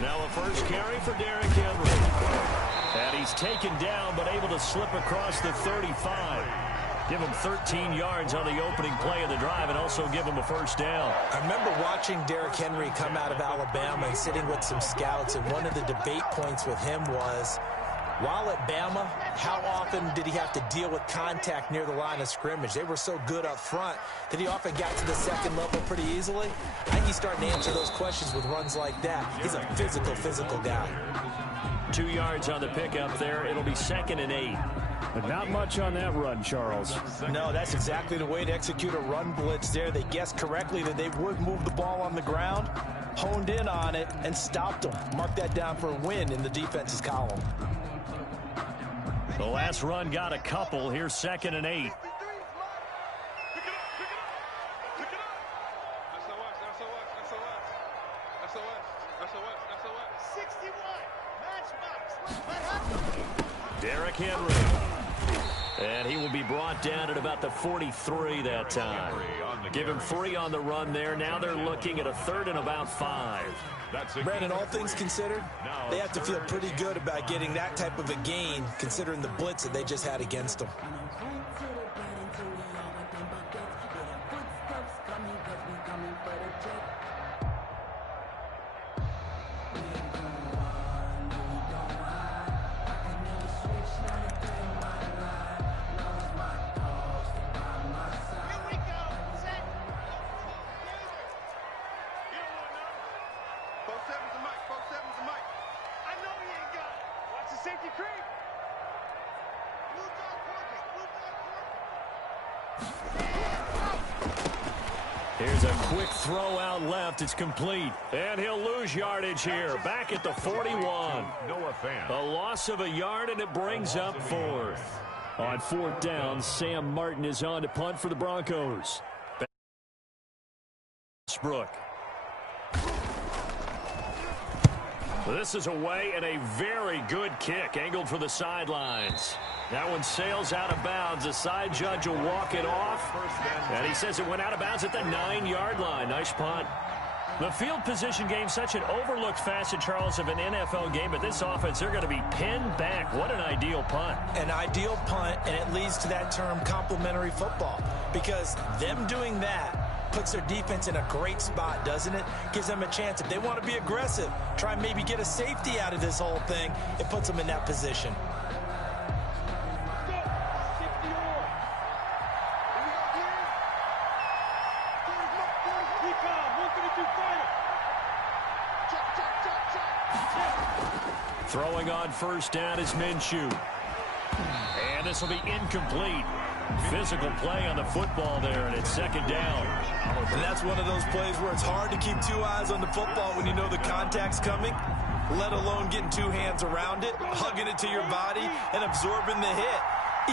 Now a first carry for Derrick Henry. And he's taken down, but able to slip across the 35. Give him 13 yards on the opening play of the drive and also give him a first down. I remember watching Derrick Henry come out of Alabama and sitting with some scouts, and one of the debate points with him was, while at Bama, how often did he have to deal with contact near the line of scrimmage? They were so good up front that he often got to the second level pretty easily. I think he's starting to answer those questions with runs like that. He's a physical guy. 2 yards on the pickup there. It'll be 2nd and 8. But not much on that run, Charles. No, that's exactly the way to execute a run blitz there. They guessed correctly that they would move the ball on the ground, honed in on it, and stopped them. Mark that down for a win in the defense's column. The last run got a couple. Here's 2nd and 8. Derrick Henry. And he will be brought down at about the 43 that time. Give him 3 on the run there. Now they're looking at a 3rd and about 5. Brandon, all things considered, they have to feel pretty good about getting that type of a gain, considering the blitz that they just had against them. Here's a quick throw out left. It's complete. And he'll lose yardage here. Back at the 41. A loss of a yard, and it brings up 4th. On 4th down, Sam Martin is on to punt for the Broncos. Westbrook. This is away, and a very good kick angled for the sidelines. That one sails out of bounds. The side judge will walk it off. And he says it went out of bounds at the 9-yard line. Nice punt. The field position game, such an overlooked facet, Charles, of an NFL game. But this offense, they're going to be pinned back. What an ideal punt. An ideal punt, and it leads to that term complementary football. Because them doing that puts their defense in a great spot, doesn't it? Gives them a chance. If they want to be aggressive, try and maybe get a safety out of this whole thing, it puts them in that position. Throwing on first down is Minshew. And this will be incomplete. Physical play on the football there, and it's 2nd down. And that's one of those plays where it's hard to keep 2 eyes on the football when you know the contact's coming, let alone getting 2 hands around it, hugging it to your body, and absorbing the hit,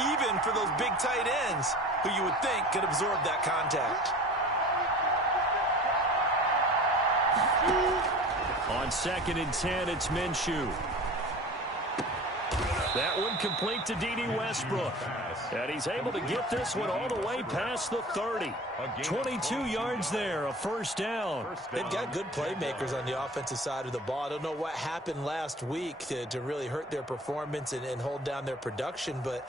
even for those big tight ends who you would think could absorb that contact. On 2nd and 10, it's Minshew. That one complete to D.D. Westbrook. And he's able to get this one all the way past the 30. 22 yards there, a first down. They've got good playmakers on the offensive side of the ball. I don't know what happened last week to really hurt their performance and hold down their production, but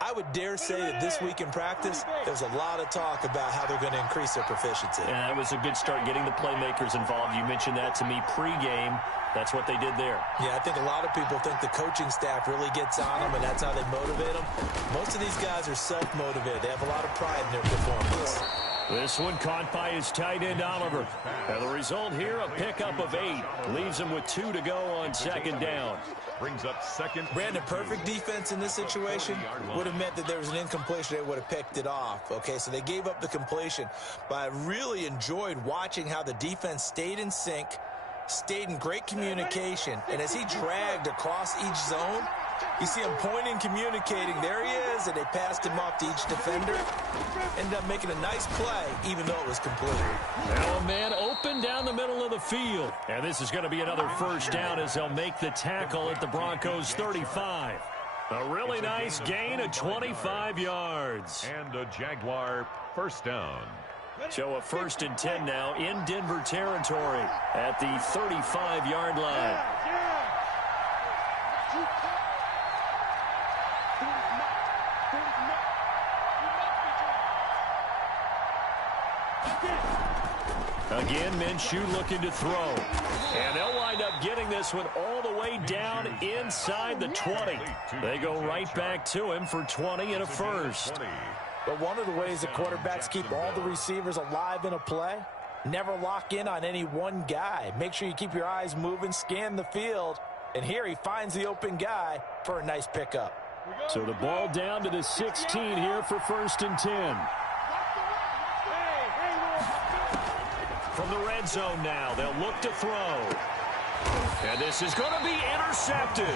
I would dare say that this week in practice, there's a lot of talk about how they're going to increase their proficiency. Yeah, that was a good start getting the playmakers involved. You mentioned that to me pregame. That's what they did there. Yeah, I think a lot of people think the coaching staff really gets on them, and that's how they motivate them. Most of these guys are self-motivated. They have a lot of pride in their performance. This one caught by his tight end, Oliver. And the result here, a pickup of 8. Leaves him with 2 to go on 2nd down. Brings up 2nd. Brandon, perfect defense in this situation would have meant that there was an incompletion. They would have picked it off. Okay, so they gave up the completion. But I really enjoyed watching how the defense stayed in sync, stayed in great communication, and as he dragged across each zone, you see him pointing, communicating. There he is, and they passed him off to each defender. Ended up making a nice play, even though it was complete. Now a man open down the middle of the field. And this is going to be another first down as they'll make the tackle at the Broncos' 35. A really nice gain of 25 yards. And a Jaguar first down. So a 1st and 10 now in Denver territory at the 35-yard line. Again, Minshew looking to throw. And they'll wind up getting this one all the way down inside the 20. They go right back to him for 20 and a first. But one of the ways that quarterbacks keep all the receivers alive in a play, never lock in on any one guy. Make sure you keep your eyes moving, scan the field. And here he finds the open guy for a nice pickup. So the ball down to the 16 here for 1st and 10. From the red zone now, they'll look to throw. And this is going to be intercepted.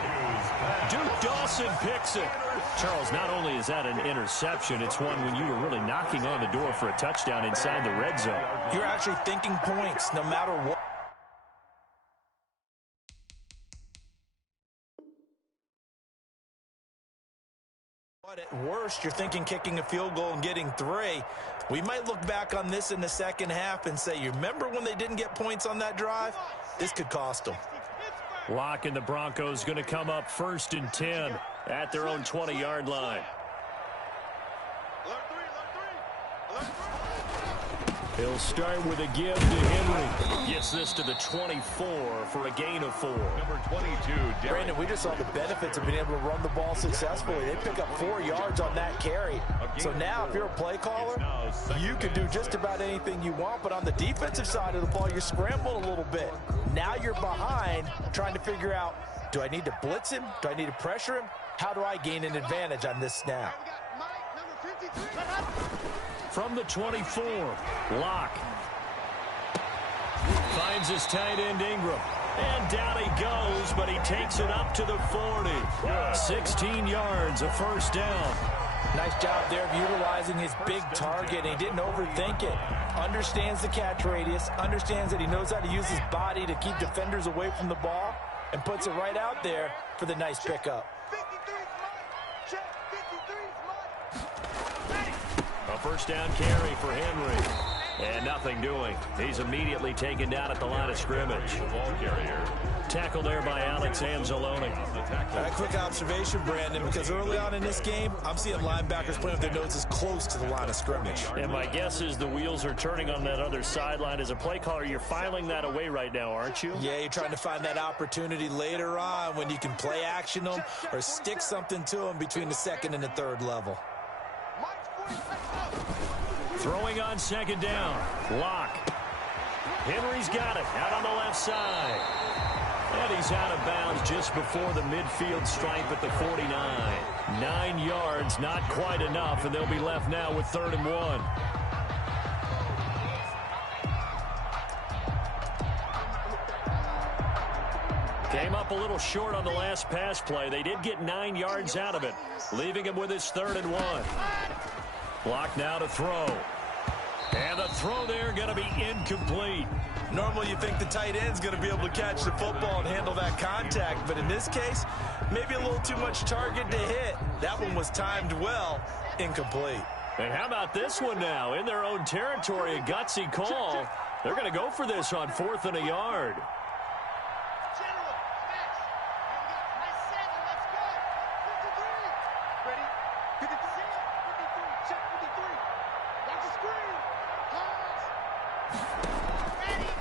Duke Dawson picks it. Charles, not only is that an interception, it's one when you were really knocking on the door for a touchdown inside the red zone. You're actually thinking points no matter what. But at worst, you're thinking kicking a field goal and getting 3. We might look back on this in the second half and say, you remember when they didn't get points on that drive? This could cost them. Locke and the Broncos going to come up 1st and 10 at their own 20-yard line. He'll start with a give to Henry. Gets this to the 24 for a gain of 4. Number 22, Brandon, we just saw the benefits of being able to run the ball successfully. They pick up 4 yards on that carry. So now, if you're a play caller, you can do just about anything you want. But on the defensive side of the ball, you're scrambling a little bit. Now you're behind, trying to figure out, do I need to blitz him? Do I need to pressure him? How do I gain an advantage on this snap? From the 24, Locke finds his tight end Ingram. And down he goes, but he takes it up to the 40. 16 yards, a first down. Nice job there of utilizing his big target. He didn't overthink it. Understands the catch radius. Understands that he knows how to use his body to keep defenders away from the ball. And puts it right out there for the nice pickup. A first down carry for Henry. And nothing doing. He's immediately taken down at the line of scrimmage. ball carrier. Tackle there by Alex Anzalone. A quick observation, Brandon, because early on in this game, I'm seeing linebackers playing with their noses close to the line of scrimmage. And my guess is the wheels are turning on that other sideline. As a play caller, you're filing that away right now, aren't you? Yeah, you're trying to find that opportunity later on when you can play action them or stick something to them between the second and the third level. Throwing on second down. Locke. Henry's got it out on the left side. And he's out of bounds just before the midfield stripe at the 49. 9 yards, not quite enough, and they'll be left now with 3rd and 1. Came up a little short on the last pass play. They did get 9 yards out of it, leaving him with his 3rd and 1. Locke now to throw. And the throw there going to be incomplete. Normally you think the tight end's going to be able to catch the football and handle that contact, but in this case, maybe a little too much target to hit. That one was timed well, incomplete. And how about this one now? In their own territory, a gutsy call. They're going to go for this on 4th and a yard.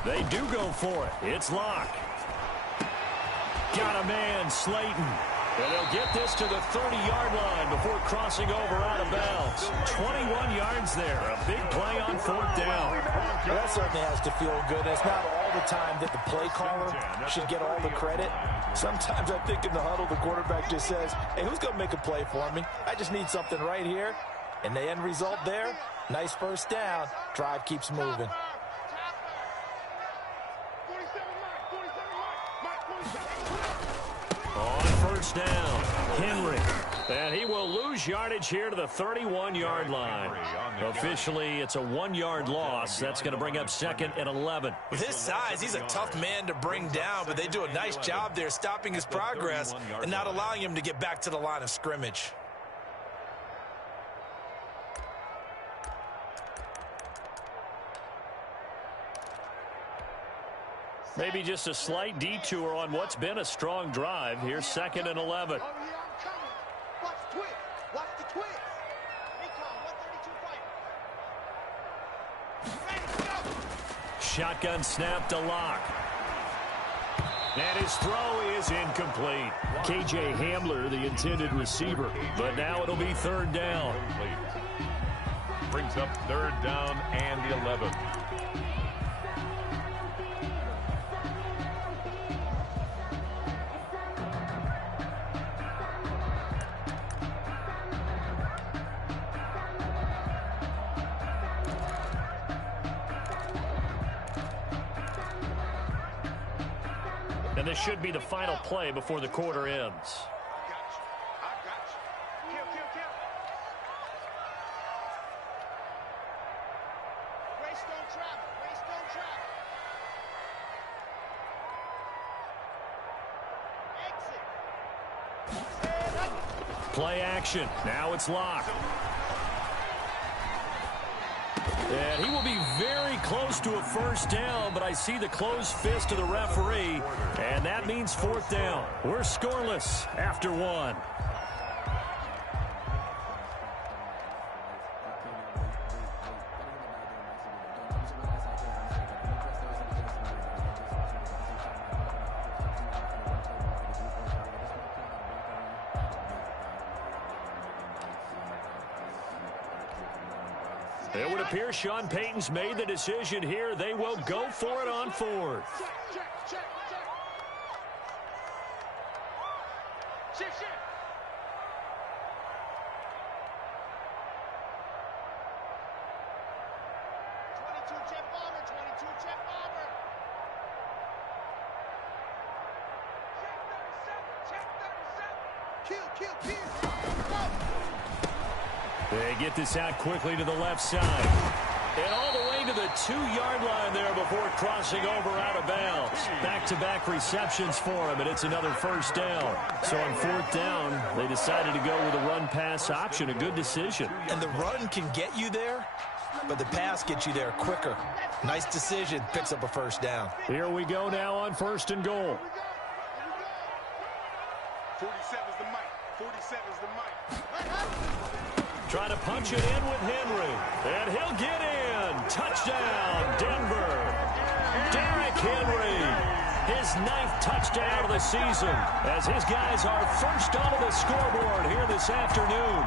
They do go for it. It's Locke. Got a man, Slayton. And they'll get this to the 30-yard line before crossing over out of bounds. 21 yards there. A big play on 4th down. Well, that certainly has to feel good. It's not all the time that the play caller should get all the credit. Sometimes I think in the huddle, the quarterback just says, hey, who's going to make a play for me? I just need something right here. And the end result there, nice first down. Drive keeps moving. On first down, Henry. And he will lose yardage here to the 31-yard line. Officially, it's a 1-yard loss. That's going to bring up 2nd and 11. With his size, he's a tough man to bring down, but they do a nice job there stopping his progress and not allowing him to get back to the line of scrimmage. Maybe just a slight detour on what's been a strong drive. Here's 2nd and 11. Oh, yeah, I'm coming. Watch the twist. Watch the twist. Recon, 132 fight. Shotgun snap to Lock. And his throw is incomplete. K.J. Hamler, the intended receiver. But now it'll be 3rd down. Brings up 3rd down and 11. And this should be the final play before the quarter ends. I got you. Kill. Race don't travel. Exit. Play action. Now it's Lock. And he will be very close to a 1st down, but I see the closed fist of the referee, and that means 4th down. We're scoreless after 1. It would appear Sean Payton's made the decision here. They will go for it on 4th. Check. Shift. 22 jet bomber. Check 37. Kill. Go. They get this out quickly to the left side. And all the way to the 2-yard line there before crossing over out of bounds. Back-to-back receptions for him, and it's another 1st down. So on 4th down, they decided to go with a run-pass option. A good decision. And the run can get you there, but the pass gets you there quicker. Nice decision. Picks up a 1st down. Here we go now on 1st and goal. 47's the mic. Trying to punch it in with Henry. And he'll get in. Touchdown, Denver. Derrick Henry. His 9th touchdown of the season as his guys are first onto the scoreboard here this afternoon.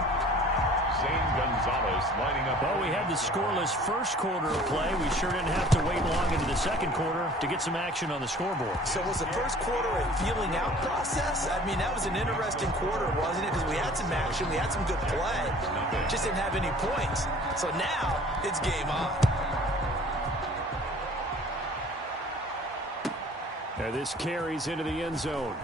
Zane Gonzalez lining up. Well, we had the scoreless first quarter of play. We sure didn't have to wait long into the second quarter to get some action on the scoreboard. So was the first quarter a feeling out process? I mean, that was an interesting quarter, wasn't it? Because we had some action, we had some good play, just didn't have any points. So now it's game on. And this carries into the end zone.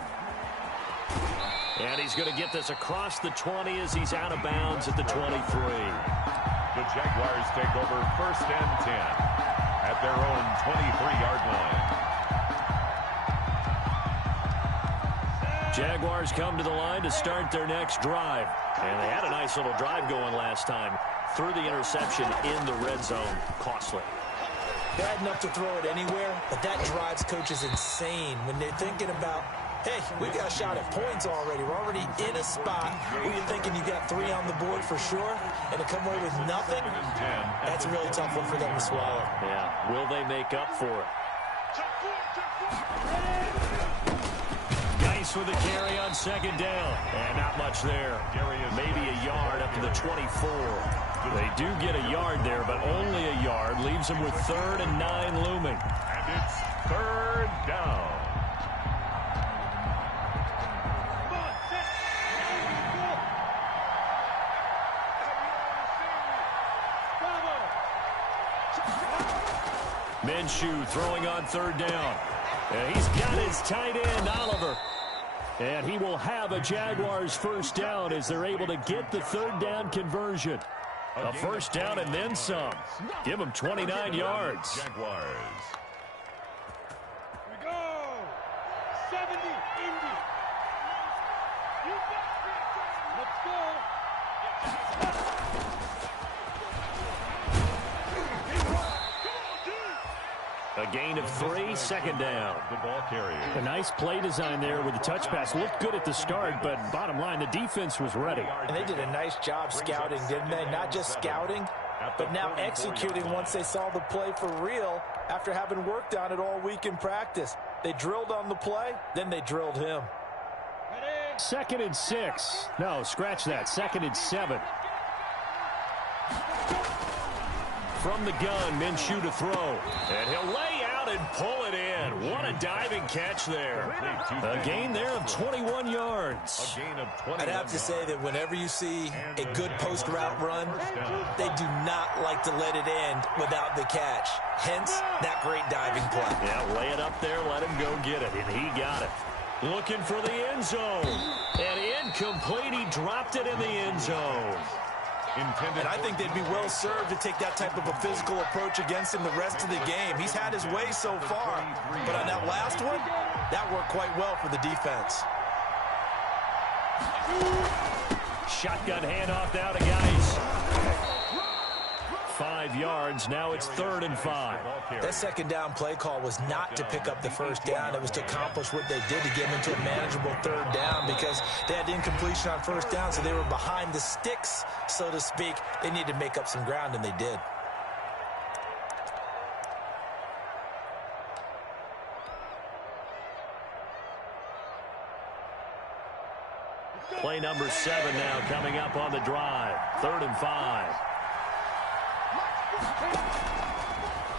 And he's going to get this across the 20 as he's out of bounds at the 23. The Jaguars take over 1st and 10 at their own 23-yard line. Jaguars come to the line to start their next drive. And they had a nice little drive going last time. Threw the interception in the red zone. Costly. Bad enough to throw it anywhere, but that drives coaches insane when they're thinking about, hey, we got a shot at points already. We're already in a spot where you're thinking you got 3 on the board for sure, and to come away with nothing, that's a really tough one for them to swallow. Yeah, will they make up for it? Geis with a carry on 2nd down, and not much there. Maybe a yard up to the 24. They do get a yard there, but only a yard. Leaves them with 3rd and 9 looming. And it's 3rd down. Minshew throwing on 3rd down. And he's got his tight end, Oliver. And he will have a Jaguars 1st down as they're able to get the 3rd down conversion. A 1st down and then some. Give them 29 yards. Jaguars. We go. 70, Indy. Let's go. A gain of 3, second down. The ball carrier. A nice play design there with the touch pass. Looked good at the start, but bottom line, the defense was ready. And they did a nice job scouting, didn't they? Not just scouting, but now executing once they saw the play for real after having worked on it all week in practice. They drilled on the play, then they drilled him. 2nd and 6. No, scratch that. 2nd and 7. From the gun, Minshew to throw. And he'll lay out and pull it in. What a diving catch there. A gain there of 21 yards. A gain of 20. I'd have to say that whenever you see a good post route run, they do not like to let it end without the catch. Hence, that great diving play. Yeah, lay it up there, let him go get it, and he got it. Looking for the end zone. And incomplete, he dropped it in the end zone. And I think they'd be well served to take that type of a physical approach against him the rest of the game. He's had his way so far, but on that last one, that worked quite well for the defense. Shotgun handoff now to Geis. 5 yards. Now it's 3rd and 5. That second down play call was not to pick up the first down. It was to accomplish what they did to get them into a manageable 3rd down because they had incompletion on first down, so they were behind the sticks, so to speak. They needed to make up some ground, and they did. Play number 7 now coming up on the drive. 3rd and 5.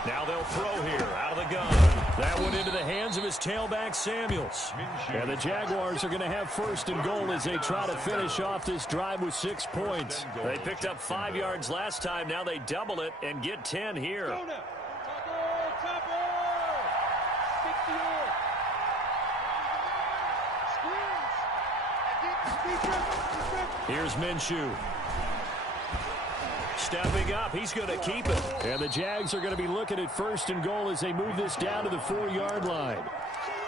Now they'll throw here out of the gun. That one into the hands of his tailback, Samuels. And the Jaguars are going to have 1st and goal as they try to finish off this drive with 6 points. They picked up 5 yards last time. Now they double it and get 10 here. Here's Minshew. Stepping up, he's going to keep it. And the Jags are going to be looking at 1st and goal as they move this down to the 4-yard line.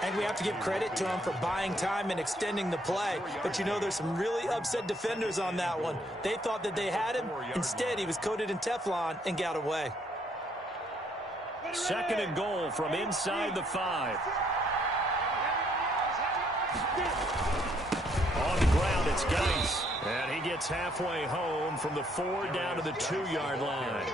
And we have to give credit to him for buying time and extending the play. But, you know, there's some really upset defenders on that one. They thought that they had him. Instead, he was coated in Teflon and got away. 2nd and goal from inside the 5. On the ground, it's Geis. And he gets halfway home from the 4 down to the 2-yard line.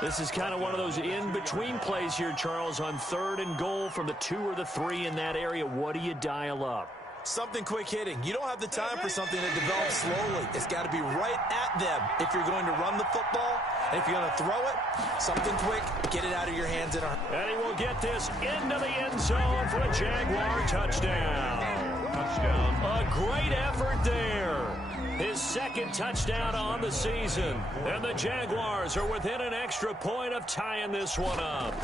This is kind of one of those in-between plays here, Charles, on 3rd and goal from the 2 or the 3 in that area. What do you dial up? Something quick hitting. You don't have the time for something that develops slowly. It's got to be right at them if you're going to run the football. And if you're going to throw it, something quick, get it out of your hands. And he will get this into the end zone for a Jaguar touchdown. A great effort there. His 2nd touchdown on the season. And the Jaguars are within an extra point of tying this one up.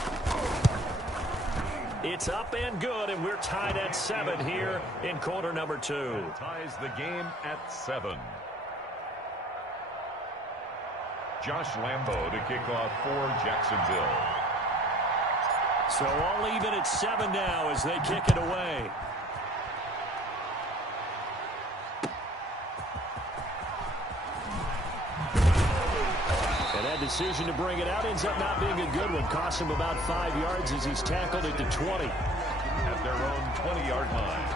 It's up and good, and we're tied at 7 here in quarter number 2. Ties the game at 7. Josh Lambo to kick off for Jacksonville. So all even at 7 now as they kick it away. And that decision to bring it out ends up not being a good one. Cost him about 5 yards as he's tackled at the 20. At their own 20-yard line.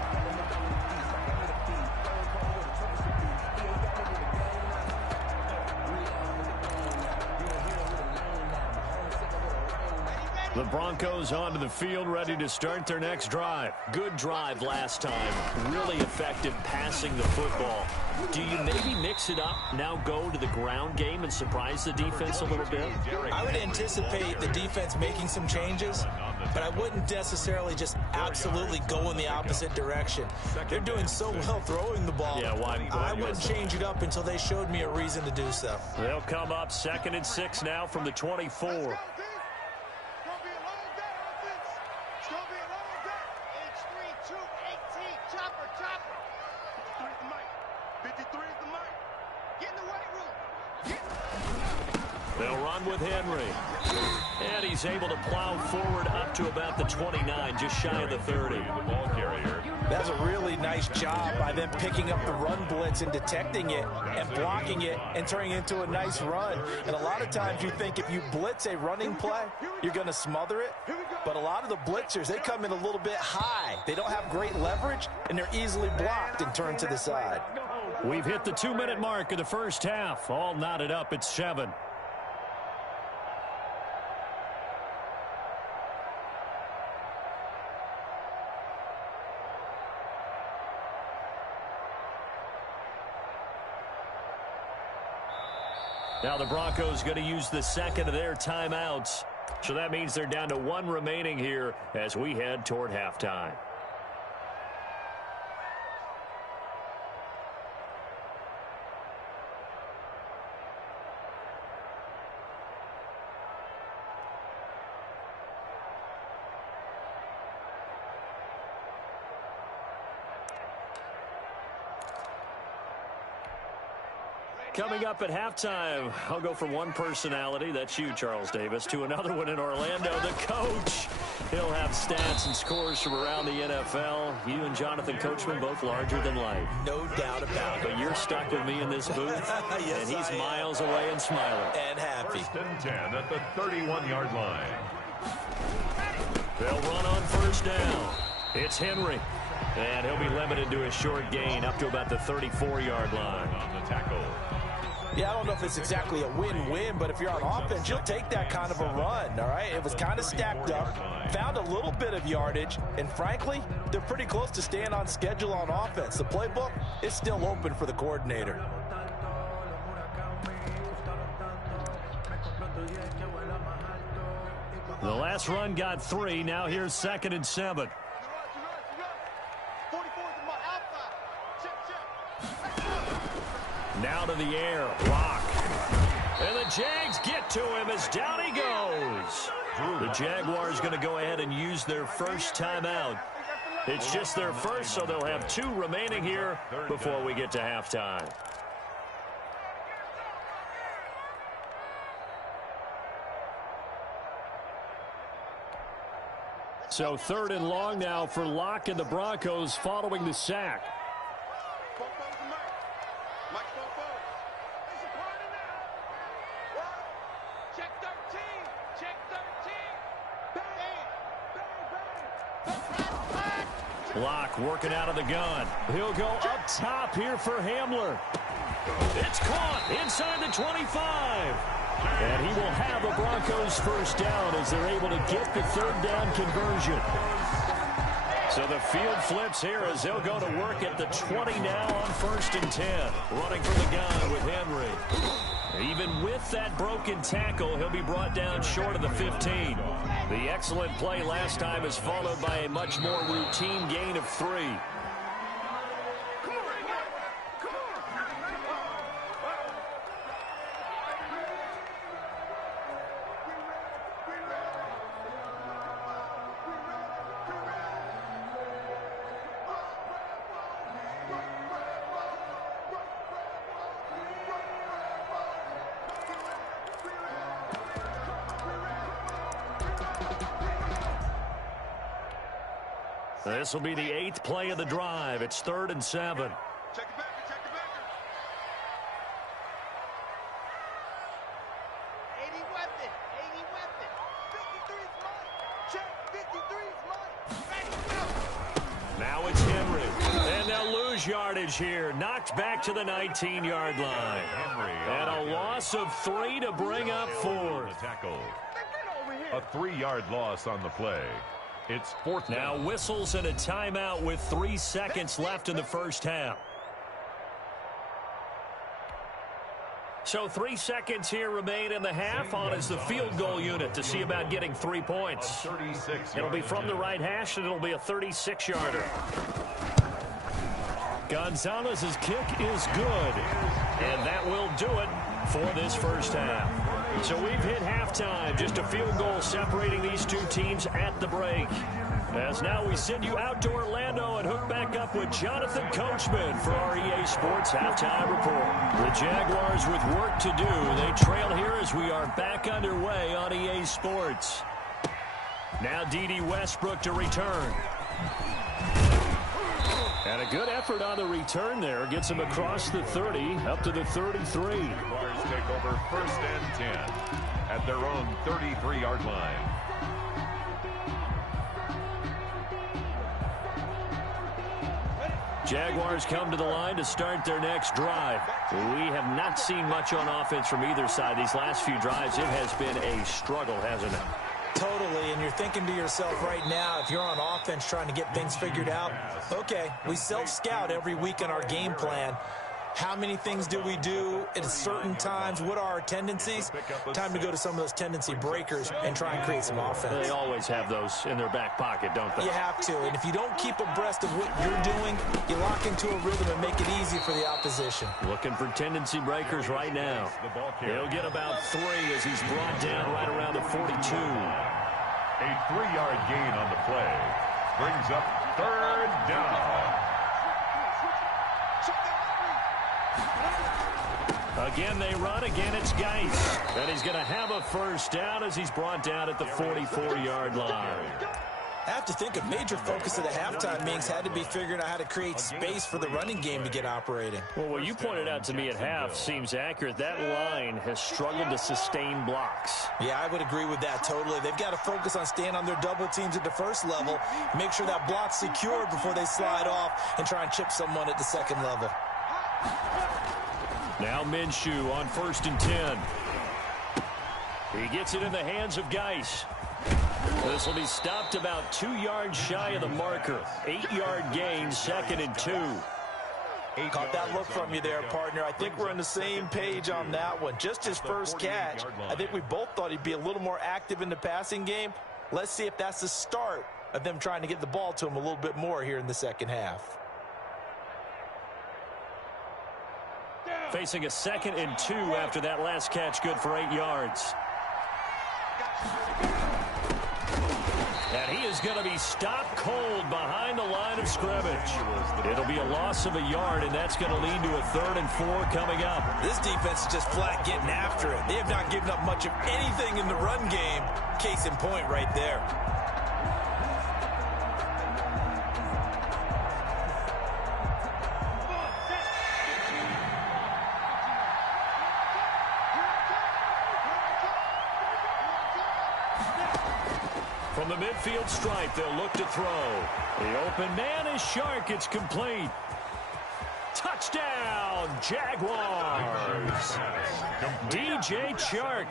The Broncos onto the field, ready to start their next drive. Good drive last time. Really effective passing the football. Do you maybe mix it up, now go to the ground game and surprise the defense a little bit? I would anticipate the defense making some changes, but I wouldn't necessarily just absolutely go in the opposite direction. They're doing so well throwing the ball. Yeah, why? I wouldn't change it up until they showed me a reason to do so. They'll come up 2nd and 6 now from the 24. They'll run with Henry. And he's able to plow forward up to about the 29, just shy of the 30. The ball carrier. That's a really nice job by them picking up the run blitz and detecting it and blocking it and turning it into a nice run. And a lot of times you think if you blitz a running play, you're going to smother it. But a lot of the blitzers, they come in a little bit high. They don't have great leverage, and they're easily blocked and turned to the side. We've hit the 2-minute mark of the first half. All knotted up at 7. Now the Broncos going to use the second of their timeouts. So that means they're down to 1 remaining here as we head toward halftime. Coming up at halftime, I'll go from one personality, that's you, Charles Davis, to another one in Orlando, the coach. He'll have stats and scores from around the NFL. You and Jonathan Coachman both larger than life. No doubt about it. But you're stuck with me in this booth, yes, and he's miles away and smiling. And happy. 1st and 10 at the 31-yard line. They'll run on first down. It's Henry. And he'll be limited to a short gain up to about the 34-yard line. On the tackle. Yeah, I don't know if it's exactly a win-win, but if you're on offense, you'll take that kind of a run, all right? It was kind of stacked up, found a little bit of yardage, and frankly, they're pretty close to staying on schedule on offense. The playbook is still open for the coordinator. The last run got 3. Now here's 2nd and 7. Now to the air. Rock. And the Jags get to him as down he goes. The Jaguars going to go ahead and use their first timeout. It's just their first, so they'll have 2 remaining here before we get to halftime. So 3rd and long now for Locke and the Broncos following the sack. Locke working out of the gun. He'll go up top here for Hamler. It's caught inside the 25. And he will have a Broncos first down as they're able to get the 3rd down conversion. So the field flips here as they'll go to work at the 20 now on 1st and 10. Running from the gun with Henry. Even with that broken tackle, he'll be brought down short of the 15. The excellent play last time is followed by a much more routine gain of 3. This will be the 8th play of the drive. It's 3rd and 7. Check the backer, check the backer. 80 weapon, 80 weapon. 53's mine. Check, 53's mine. Now it's Henry. And they'll lose yardage here. Knocked back to the 19-yard line. And a loss of 3 to bring up 4. Tackle. A 3-yard loss on the play. It's 4th now down. Whistles and a timeout with 3 seconds left in the first half. So 3 seconds here remain in the half. On is the field goal unit to see about getting 3 points. It'll be from the right hash, and it'll be a 36-yarder. Gonzalez's kick is good, and that will do it for this first half. So we've hit halftime, just a field goal separating these 2 teams at the break. As now we send you out to Orlando and hook back up with Jonathan Coachman for our EA Sports Halftime Report. The Jaguars with work to do. They trail here as we are back underway on EA Sports. Now D.D. Westbrook to return. Good effort on the return there. Gets him across the 30, up to the 33. Jaguars take over 1st and 10 at their own 33-yard line. Jaguars come to the line to start their next drive. We have not seen much on offense from either side. These last few drives, it has been a struggle, hasn't it? Totally, and you're thinking to yourself right now, if you're on offense trying to get things figured out, okay, we self-scout every week in our game plan. How many things do we do at certain times? What are our tendencies? Time to go to some of those tendency breakers and try and create some offense. They always have those in their back pocket, don't they? You have to, and if you don't keep abreast of what you're doing, you lock into a rhythm and make it easy for the opposition. Looking for tendency breakers right now. He'll get about 3 as he's brought down right around the 42. A 3-yard gain on the play brings up 3rd down. Again, they run. Again, it's Geis. And he's going to have a 1st down as he's brought down at the 44-yard line. I have to think a major focus of the halftime meetings had to be figuring out how to create space for the running game to get operating. Well, what you pointed out to me at half seems accurate. That line has struggled to sustain blocks. Yeah, I would agree with that totally. They've got to focus on staying on their double teams at the first level, make sure that block's secured before they slide off and try and chip someone at the second level. Now Minshew on 1st and 10. He gets it in the hands of Geis. This will be stopped about 2 yards shy of the marker. 8-yard gain, 2nd and 2. Caught that look from you there, partner. I think we're on the same page on that one. Just his first catch. I think we both thought he'd be a little more active in the passing game. Let's see if that's the start of them trying to get the ball to him a little bit more here in the second half. Facing a 2nd and 2 after that last catch, good for 8 yards. And he is going to be stopped cold behind the line of scrimmage. It'll be a loss of a yard, and that's going to lead to a 3rd and 4 coming up. This defense is just flat getting after it. They have not given up much of anything in the run game. Case in point right there. From the midfield stripe, they'll look to throw. The open man is Shark. It's complete. Touchdown, Jaguars. DJ Chark,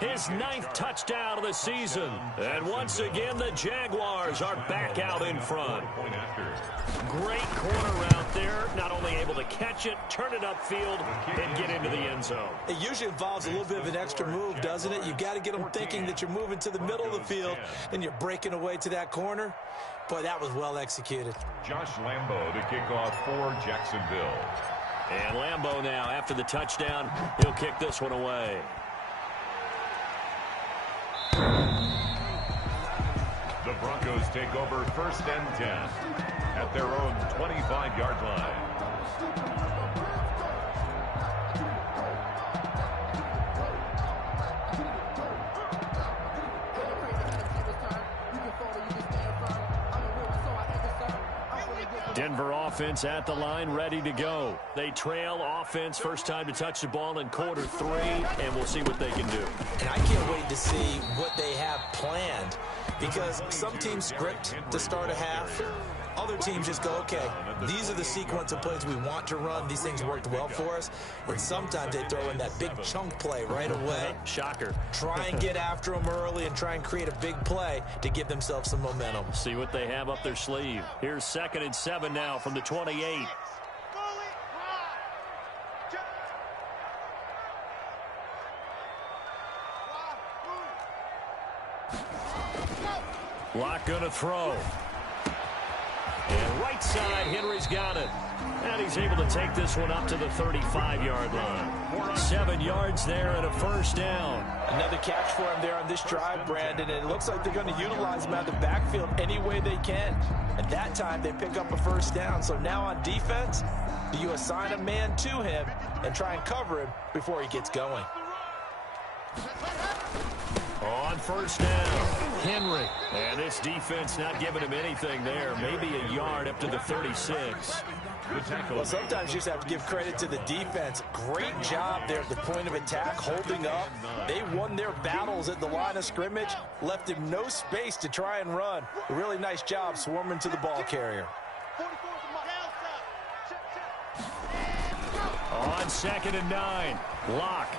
his 9th touchdown of the season. And once again, the Jaguars are back out in front. Great corner out there. Not only able to catch it, turn it upfield, and get into the end zone. It usually involves a little bit of an extra move, doesn't it? You've got to get them thinking that you're moving to the middle of the field, and you're breaking away to that corner. Boy, that was well executed. Josh Lambo to kick off for Jacksonville. And Lambo now, after the touchdown, he'll kick this one away. The Broncos take over 1st and 10 at their own 25-yard line. Denver offense at the line, ready to go. They trail offense, first time to touch the ball in quarter 3, and we'll see what they can do. And I can't wait to see what they have planned, because some teams script to start a half. Other teams just go, okay, these are the sequence of plays we want to run. These things worked well for us. But sometimes they throw in that big chunk play right away. Shocker. Try and get after them early and try and create a big play to give themselves some momentum. See what they have up their sleeve. Here's 2nd and 7 now from the 28. Lock gonna throw. And right side, Henry's got it. And he's able to take this one up to the 35-yard line. 7 yards there and a 1st down. Another catch for him there on this drive, Brandon. And it looks like they're going to utilize him out of the backfield any way they can. At that time, they pick up a 1st down. So now on defense, do you assign a man to him and try and cover him before he gets going? On 1st down. Henry. And this defense not giving him anything there. Maybe a yard up to the 36. Well, sometimes you just have to give credit to the defense. Great job there at the point of attack, holding up. They won their battles at the line of scrimmage, left him no space to try and run. A really nice job swarming to the ball carrier. On 2nd and 9, Locke.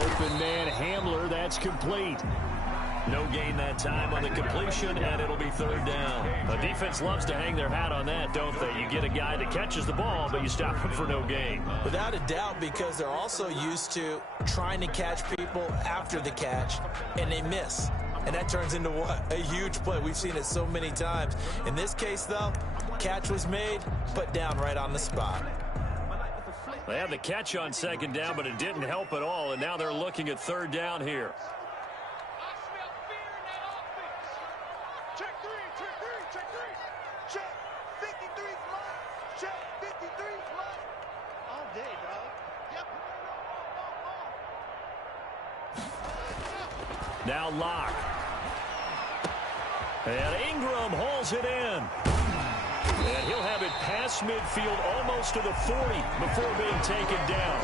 Open man Hamler, that's complete. No gain that time on the completion, and it'll be 3rd down. The defense loves to hang their hat on that, don't they? You get a guy that catches the ball, but you stop him for no gain. Without a doubt, because they're also used to trying to catch people after the catch, and they miss. And that turns into what? A huge play. We've seen it so many times. In this case, though, catch was made, put down right on the spot. They had the catch on 2nd down, but it didn't help at all, and now they're looking at 3rd down here. Now Locke. And Ingram hauls it in. And he'll have it past midfield almost to the 40 before being taken down.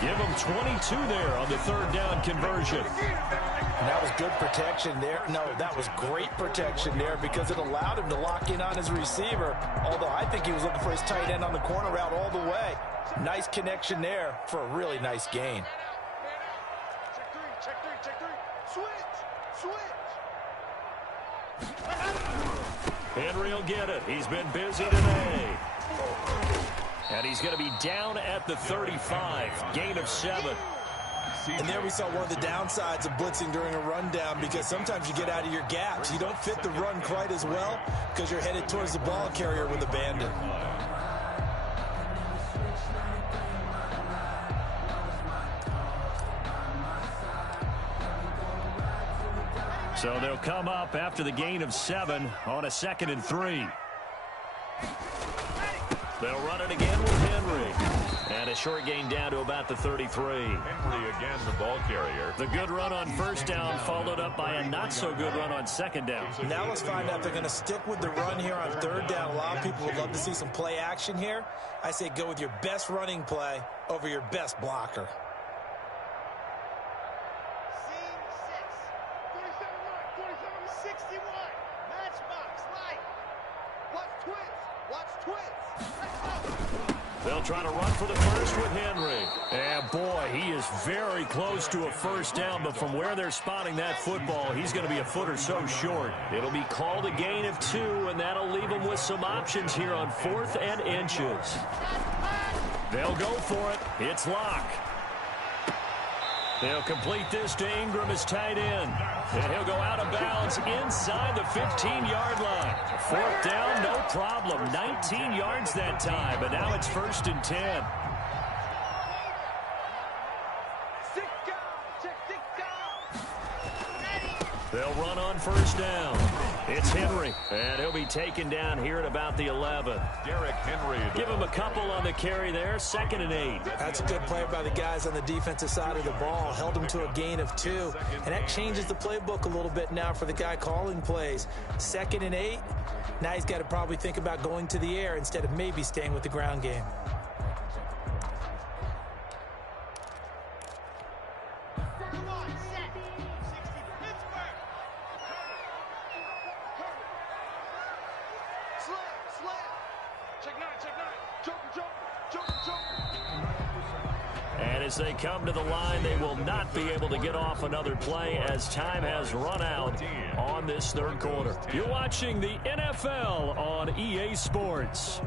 Give him 22 there on the 3rd down conversion. And that was good protection there. No, that was great protection there because it allowed him to lock in on his receiver. Although I think he was looking for his tight end on the corner route all the way. Nice connection there for a really nice gain. Henry will get it. He's been busy today. And he's going to be down at the 35. Gain of 7. And there we saw one of the downsides of blitzing during a rundown because sometimes you get out of your gaps. You don't fit the run quite as well because you're headed towards the ball carrier with abandon. So they'll come up after the gain of 7 on a 2nd and 3. They'll run it again with Henry. And a short gain down to about the 33. Henry again, the ball carrier. The good run on 1st down followed up by a not-so-good run on 2nd down. Now let's find out if they're going to stick with the run here on 3rd down. A lot of people would love to see some play action here. I say go with your best running play over your best blocker. They'll try to run for the first with Henry. And boy, he is very close to a 1st down, but from where they're spotting that football, he's going to be a foot or so short. It'll be called a gain of 2, and that'll leave him with some options here on 4th and inches. They'll go for it. It's Locke. They'll complete this to Ingram as tight end. And he'll go out of bounds inside the 15-yard line. 4th down, no problem. 19 yards that time, and now it's 1st and 10. They'll run on 1st down. It's Henry, and he'll be taken down here at about the 11. Derrick Henry. Give him a couple on the carry there. 2nd and 8. That's a good play by the guys on the defensive side of the ball. Held him to a gain of 2. And that changes the playbook a little bit now for the guy calling plays. 2nd and 8. Now he's got to probably think about going to the air instead of maybe staying with the ground game. And as they come to the line, they will not be able to get off another play as time has run out on this 3rd quarter. You're watching the NFL on EA Sports.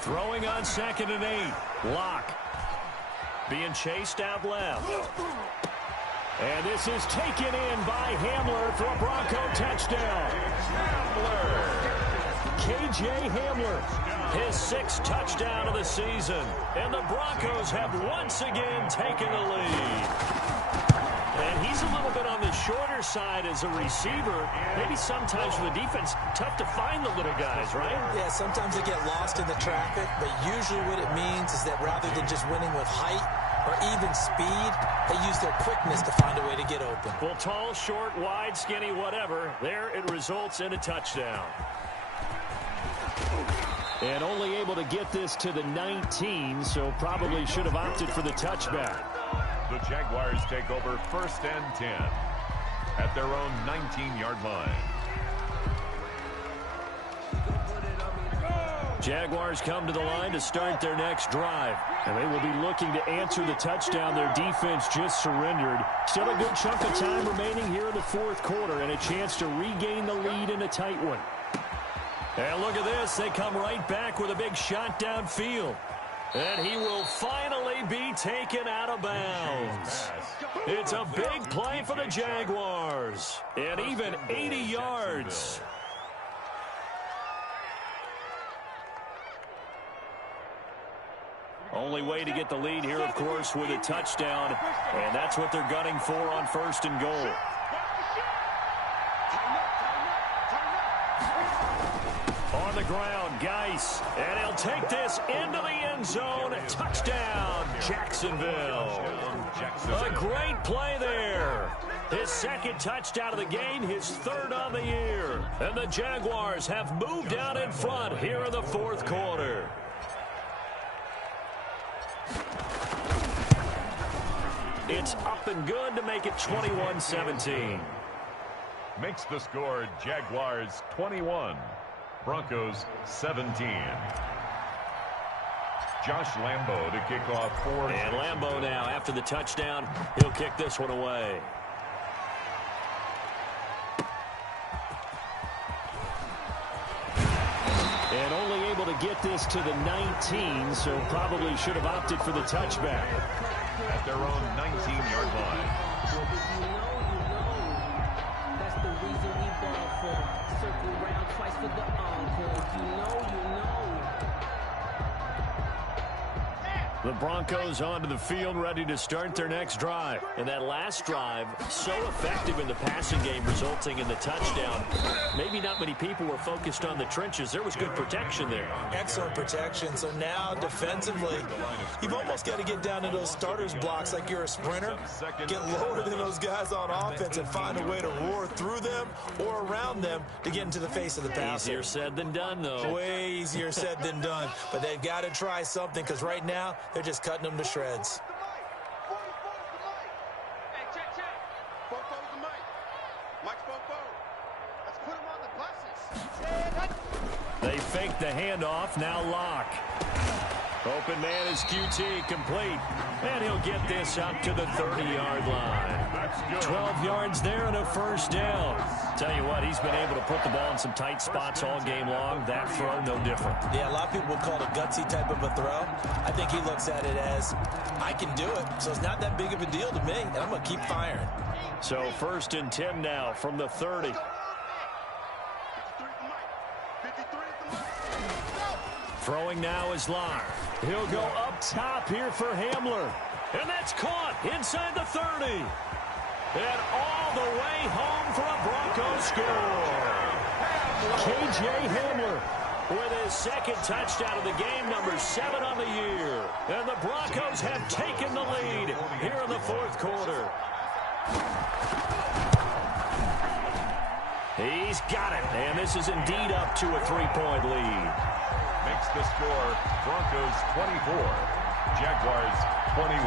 Throwing on 2nd and 8. Locke. Being chased out left. And this is taken in by Hamler for a Bronco touchdown. K.J. Hamler. His 6th touchdown of the season. And the Broncos have once again taken the lead. And he's a little bit on the shorter side as a receiver. Maybe sometimes for the defense, tough to find the little guys, right? Yeah, sometimes they get lost in the traffic, but usually what it means is that rather than just winning with height or even speed, they use their quickness to find a way to get open. Well, tall, short, wide, skinny, whatever, there it results in a touchdown. And only able to get this to the 19, so probably should have opted for the touchback. The Jaguars take over 1st and 10 at their own 19-yard line. Jaguars come to the line to start their next drive. And they will be looking to answer the touchdown their defense just surrendered. Still a good chunk of time remaining here in the 4th quarter and a chance to regain the lead in a tight one. And look at this. They come right back with a big shot downfield. And he will finally be taken out of bounds. It's a big play for the Jaguars. And even 80 yards. Only way to get the lead here, of course, with a touchdown. And that's what they're gunning for on 1st and goal. On the ground, Geis. And he'll take this into the end zone. Touchdown, Jacksonville. A great play there. His 2nd touchdown of the game, his 3rd on the year. And the Jaguars have moved out in front here in the 4th quarter. It's up and good to make it 21-17. Makes the score Jaguars 21, Broncos 17. Josh Lambo to kick off for. And Lambo now, after the touchdown, he'll kick this one away. And only able to get this to the 19, so probably should have opted for the touchback. At their own 19-yard line. That's the reason we ball for. Circle round twice for the encore. You know. The Broncos onto the field, ready to start their next drive. And that last drive, so effective in the passing game, resulting in the touchdown. Maybe not many people were focused on the trenches. There was good protection there. Excellent protection. So now, defensively, you've almost got to get down to those starters blocks like you're a sprinter. Get lower than those guys on offense and find a way to roar through them or around them to get into the face of the passer. Easier said than done, though. Way easier said than done. But they've got to try something because right now, they're just cutting them to shreds. They fake the handoff, now Locke. Open man is QT, complete. And he'll get this up to the 30-yard line. 12 yards there and a 1st down. Tell you what, he's been able to put the ball in some tight spots all game long. That throw, no different. Yeah, a lot of people would call it a gutsy type of a throw. I think he looks at it as, I can do it, so it's not that big of a deal to me, and I'm going to keep firing. So 1st and 10 now from the 30. Throwing now is Lar. He'll go up top here for Hamler. And that's caught inside the 30. And all the way home for a Broncos score. K.J. Hamler with his 2nd touchdown of the game, number 7 on the year. And the Broncos have taken the lead here in the 4th quarter. He's got it. And this is indeed up to a 3-point lead. Makes the score Broncos 24, Jaguars 21.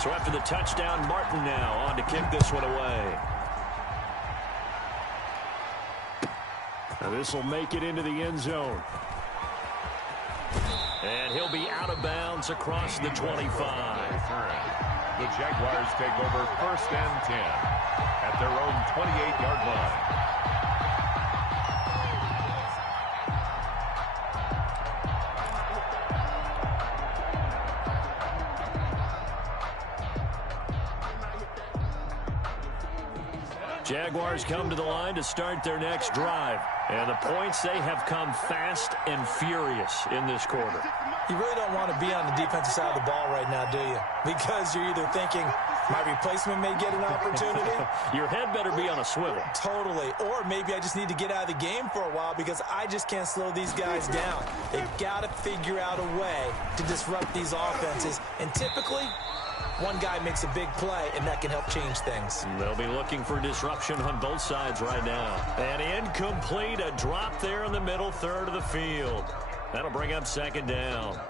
So after the touchdown, Martin now on to kick this one away. Now this will make it into the end zone. And he'll be out of bounds across the 25. The Jaguars take over 1st and 10 at their own 28-yard line. Jaguars come to the line to start their next drive. And the points, they have come fast and furious in this quarter. You really don't want to be on the defensive side of the ball right now, do you? Because you're either thinking, my replacement may get an opportunity. Your head better be on a swivel. Totally. Or maybe I just need to get out of the game for a while because I just can't slow these guys down. They've got to figure out a way to disrupt these offenses. And typically, one guy makes a big play, and that can help change things. They'll be looking for disruption on both sides right now. And incomplete, a drop there in the middle third of the field. That'll bring up second down.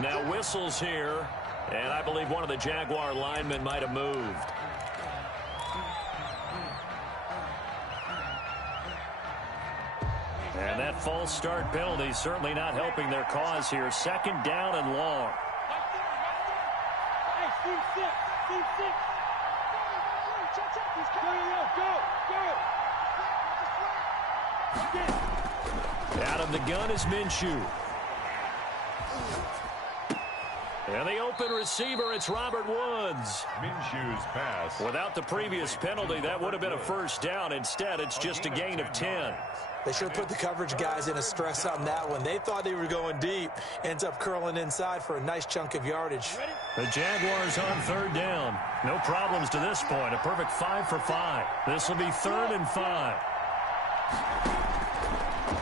Now whistles here, and I believe one of the Jaguar linemen might have moved. And that false start penalty certainly not helping their cause here. Second down and long. Out of the gun is Minshew. And the open receiver, it's Robert Woods. Minshew's pass. Without the previous penalty, that would have been a first down. Instead, it's just a gain of 10. They should have put the coverage guys in a stress on that one. They thought they were going deep. Ends up curling inside for a nice chunk of yardage. The Jaguars on third down. No problems to this point. A perfect 5 for 5. This will be 3rd and 5.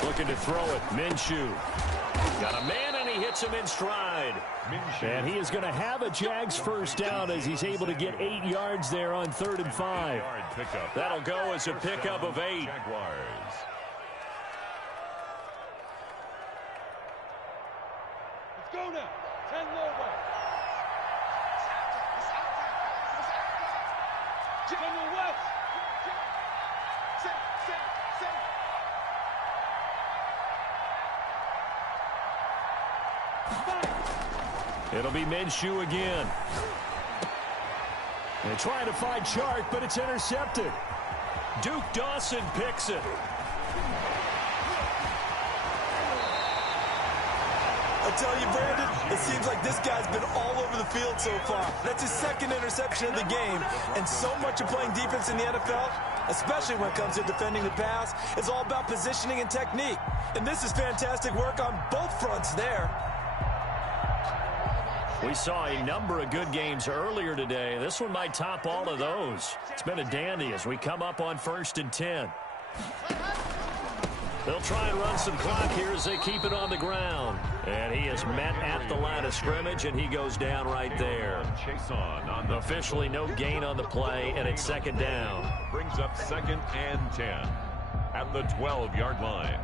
Looking to throw it. Minshew. Got a man, and he hits him in stride. And he is going to have a Jags first down as he's able to get 8 yards there on 3rd and 5. That'll go as a pickup of 8. Jaguars. Let's go now. 10 over. General West. It'll be Minshew again. They're trying to find Chark, but it's intercepted. Duke Dawson picks it. I tell you, Brandon, it seems like this guy's been all over the field so far. That's his second interception of the game. And so much of playing defense in the NFL, especially when it comes to defending the pass, is all about positioning and technique. And this is fantastic work on both fronts there. We saw a number of good games earlier today. This one might top all of those. It's been a dandy as we come up on 1st and 10. They'll try and run some clock here as they keep it on the ground. And he is met at the line of scrimmage, and he goes down right there. Officially no gain on the play, and it's second down. Brings up 2nd and 10 at the 12-yard line.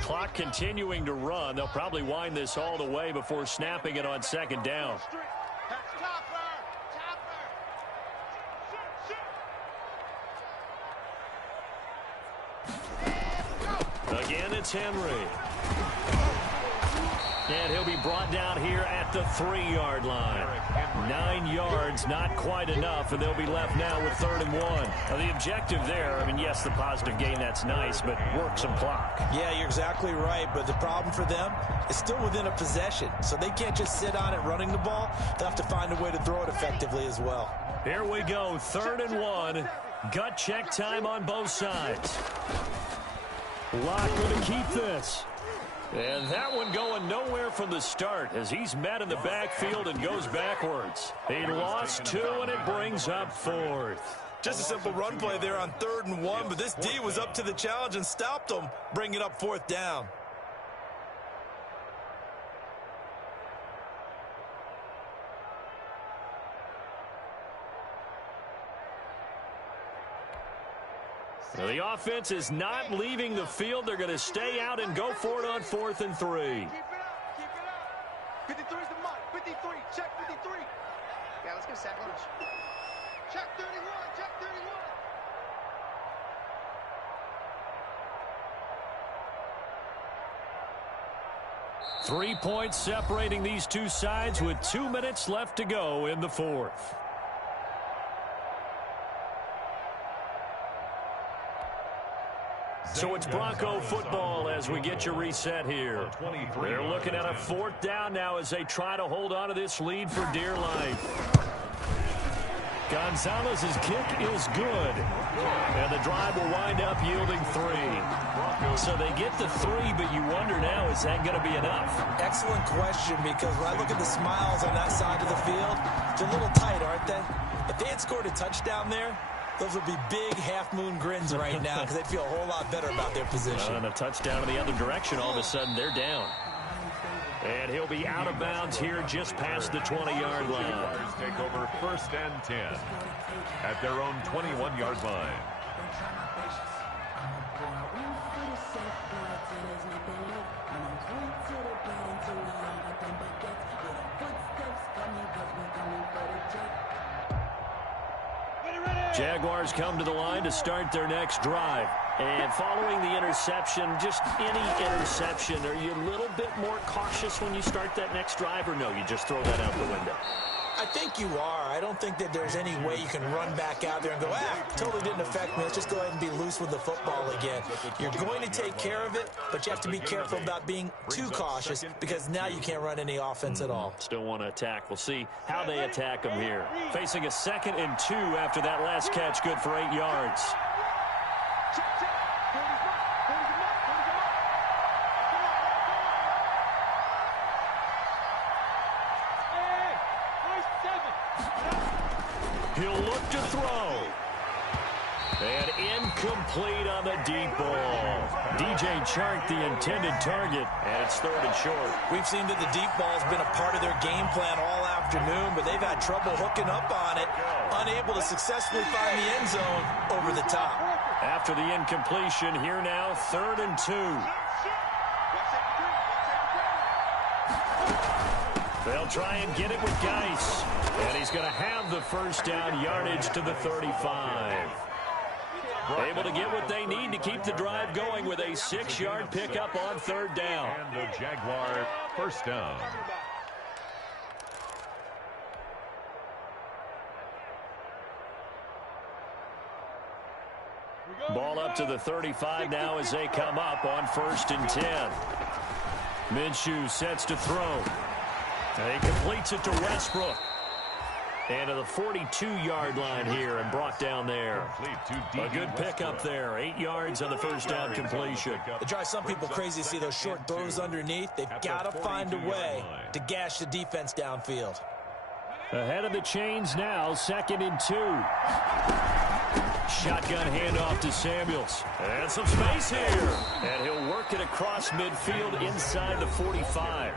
Clock continuing to run. They'll probably wind this all the way before snapping it on second down. Again, it's Henry. And he'll be brought down here at the 3-yard line. 9 yards, not quite enough, and they'll be left now with 3rd and 1. Now, the objective there, I mean, yes, the positive gain, that's nice, but work some clock. Yeah, you're exactly right, but the problem for them is still within a possession, so they can't just sit on it running the ball. They'll have to find a way to throw it effectively as well. Here we go, 3rd and 1. Gut check time on both sides. Lock going to keep this. And that one going nowhere from the start as he's met in the backfield and goes backwards. He lost 2, and it brings up 4th. Just a simple run play there on 3rd and 1, but this D was up to the challenge and stopped them, bringing up 4th down. Well, the offense is not leaving the field. They're going to stay out and go for it on 4th and 3. Keep it up. 53 is the mark. 53. Check 53. Yeah, let's go sack lunch. Check 31. Check 31. 3 points separating these two sides with 2 minutes left to go in the 4th. So it's Bronco football as we get you reset here. They're looking at a 4th down now as they try to hold on to this lead for dear life. Gonzalez's kick is good. And the drive will wind up yielding 3. So they get the 3, but you wonder now, is that going to be enough? Excellent question, because when I look at the smiles on that side of the field, they're a little tight, aren't they? If they had scored a touchdown there, those would be big half-moon grins right now because they'd feel a whole lot better about their position. And a touchdown in the other direction, all of a sudden they're down. And he'll be out of bounds here just past the 20-yard line. Take over 1st and 10 at their own 21-yard line. Jaguars come to the line to start their next drive. And following the interception, just any interception, are you a little bit more cautious when you start that next drive, or no, you just throw that out the window? I think you are. I don't think that there's any way you can run back out there and go, totally didn't affect me. Let's just go ahead and be loose with the football again. You're going to take care of it, but you have to be careful about being too cautious because now you can't run any offense at all. Still want to attack. We'll see how they attack them here. Facing a 2nd and 2 after that last catch, good for 8 yards. He'll look to throw. And incomplete on the deep ball. DJ Chark, the intended target, and it's 3rd and short. We've seen that the deep ball's been a part of their game plan all afternoon, but they've had trouble hooking up on it, unable to successfully find the end zone over the top. After the incompletion, here now, 3rd and 2. They'll try and get it with Geis. And he's going to have the 1st down, yardage to the 35. Able to get what they need to keep the drive going with a 6-yard pickup on 3rd down. And the Jaguar 1st down. Ball up to the 35 now as they come up on 1st and 10. Minshew sets to throw. And he completes it to Westbrook. And to the 42-yard line here and brought down there. A good pickup there. 8 yards on the 1st down completion. It drives some people crazy to see those short throws underneath. They've got to find a way to gash the defense downfield. Ahead of the chains now, 2nd and 2. Shotgun handoff to Samuels. And some space here. And he'll work it across midfield inside the 45.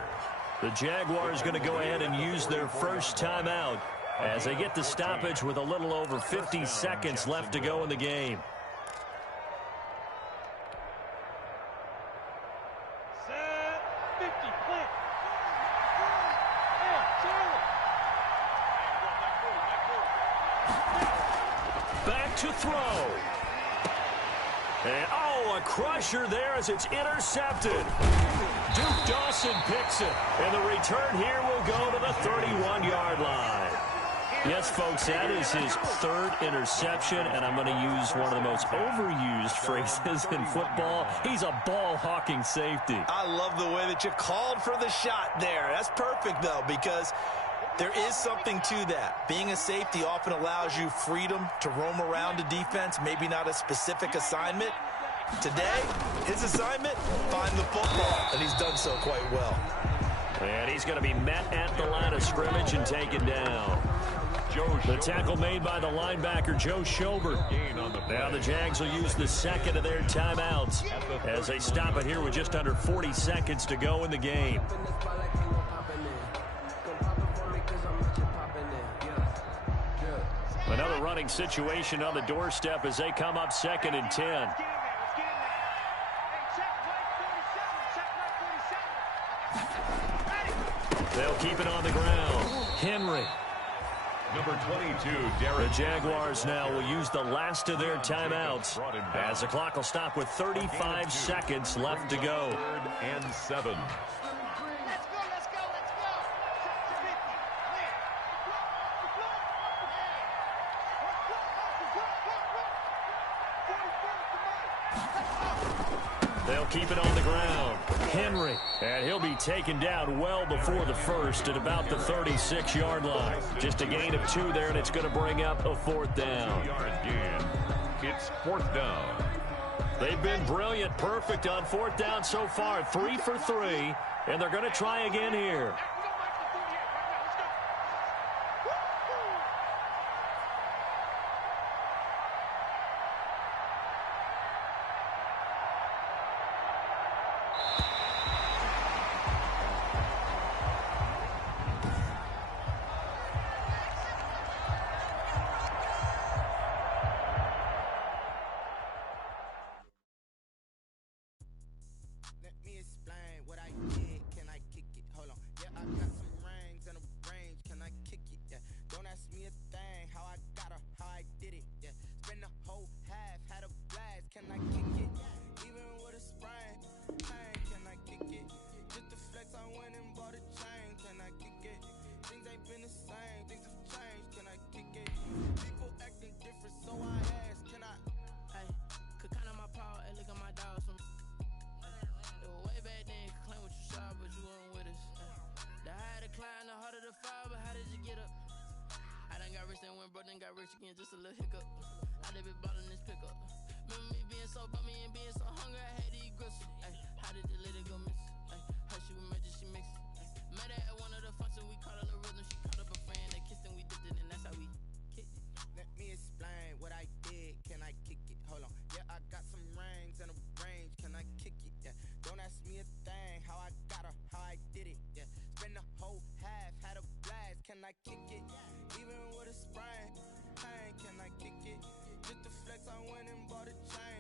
The Jaguars going to go ahead and use their first timeout as they get the stoppage with a little over 50 seconds left to go in the game. Set 50, play. Back to throw. And, oh, a crusher there as it's intercepted. Duke Dawson picks it. And the return here will go to the 31-yard line. Yes, folks, that is his 3rd interception, and I'm going to use one of the most overused phrases in football. He's a ball-hawking safety. I love the way that you called for the shot there. That's perfect, though, because there is something to that. Being a safety often allows you freedom to roam around a defense, maybe not a specific assignment. Today, his assignment, find the football, and he's done so quite well. And he's going to be met at the line of scrimmage and taken down. The tackle made by the linebacker, Joe Schobert. Now the Jags will use the 2nd of their timeouts as they stop it here with just under 40 seconds to go in the game. Another running situation on the doorstep as they come up 2nd and 10. They'll keep it on the ground. Henry. Number 22, Derek. The Jaguars now will use the last of their timeouts as the clock will stop with 35 seconds left to go. 3rd and 7. They'll keep it on the ground. Henry. And he'll be taken down well before the first at about the 36-yard line. Just a gain of 2 there, and it's going to bring up a 4th down. It's 4th down. They've been brilliant, perfect on 4th down so far. 3 for 3, and they're going to try again here. Got rich again, just a little hiccup. I did be ballin' this pickup. Remember me being so bummy and being so hungry, I had to eat gristle. Ay, how did the lady go miss? Ay, her she was magic, she mixed. Met her at one of the functions, we called her the rhythm. She called up a friend, they kissed and we dipped it, and that's how we kicked it. Let me explain what I did. Can I kick it? Hold on. Yeah, I got some rings and a range. Can I kick it? Yeah. Don't ask me a thing. How I got her, how I did it. Yeah. Spend the whole half, had a blast. Can I kick it? Even with a sprain. Can I kick it? Just the flex, I went and bought a chain.